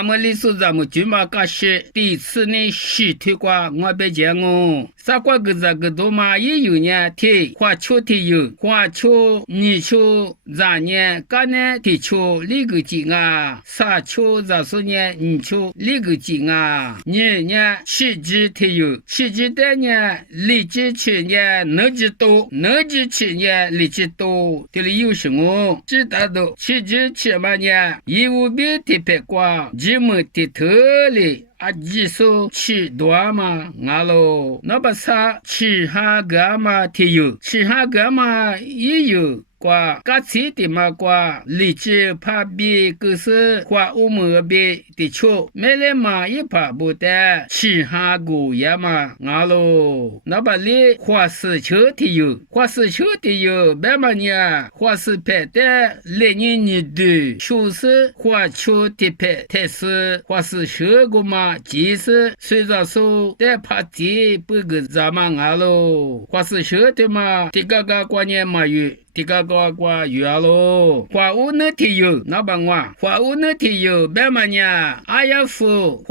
阿么历史咱们就嘛个是第一次呢是推广我别讲哦，啥个个这个多嘛也有呢，提花球提有，花球、泥球、咱呢干呢提球那个劲啊，啥球咱说呢泥球那个劲啊，你呢气质提有，气质的呢力气去呢能知多，能知去呢力气多，这里有什么？知道的气质去嘛呢，义务别提白光。吉姆的特里啊，技术去多嘛？俺喽，那把啥吃哈个嘛？提有吃哈个嘛也有。qua các sĩ thì mà qua lý trí phá bi cơ sở qua mơ bi thì chỗ mẹ lẽ mà y phá bù ta chỉ hà gù ya mà ngã lô nó bà lý hoa sư chớ thì yu hoa sư chớ thì yu bé mà nha hoa sư phê ta lệ nhìn nhìn đu chú sư hoa chú thì phê thế sư hoa sư chớ gù mà chỉ sư suy ra su ta phá tí bù gù ra mà ngã lô hoa sư chớ thì mà thì ga qua nha mà yu thì cái qua vừa lo hoa u nữa thì yêu nó bằng hoa u nữa thì yêu bé mà nhà ai phụ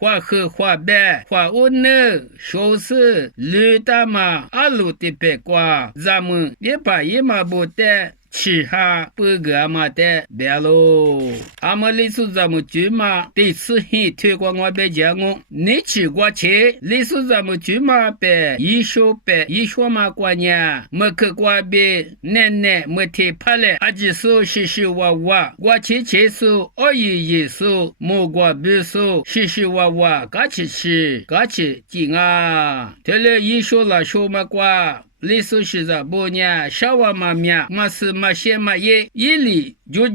hoa khử hoa bé hoa u nữa số sự lư ta mà alu thì bé qua zamu ye pa ye mà bố te chỉ ha bữa gà mà te bé lo ama lý số zamu chú mà第四天推广我别讲我你去过去lý số zamu chú mà bé一说嘛过年没去过别奶没提怕嘞，阿几说是娃，我去说，二爷说，莫过别说是娃，嘎起紧啊，这里一说了说嘛瓜。历史是在不呢，小娃嘛面，嘛是嘛些嘛也，一里就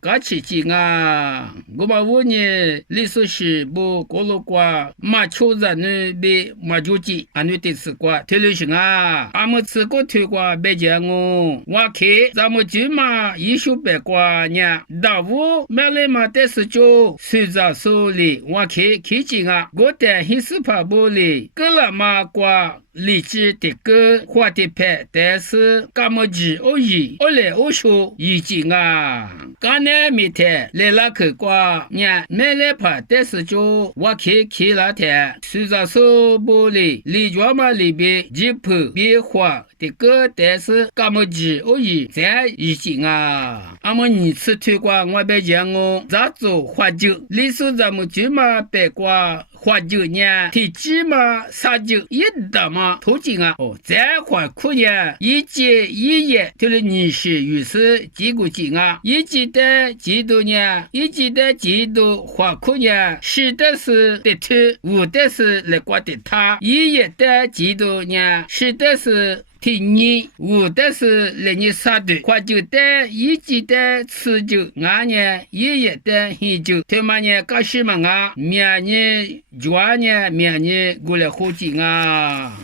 嘎起紧啊！我嘛问呢，历史是不过路瓜，嘛求人呢比嘛就紧，俺们得吃瓜，推流行啊！俺们吃过推瓜别讲哦，我看咱们就嘛一手白瓜呢，大屋买来嘛得是就随着手里，我看紧啊，我的黑丝怕不里，个了嘛瓜。理智的个花的拍，但是干么子而已，我来我说已经啊，刚才没天来那去挂呢，没来拍，但是就我去那天，虽然说不里，里庄嘛里边吉普别花的个，但是干么子而已，这已经啊，俺们二次推广我别讲哦，咋做花酒，历史咱们就嘛别挂。花酒呢，提起嘛，啥酒一打嘛，头巾啊，再花苦呢，一节一夜，就是你是于是几个斤啊，一节的几多呢，一节的几多花苦呢，是的是的头，无的是来挂的他，一夜的几多呢，是的是。提你无的是来你杀的，花酒的一季的吃酒，俺呢也的喝酒，他妈呢搞什么啊？明年过年过来喝酒啊！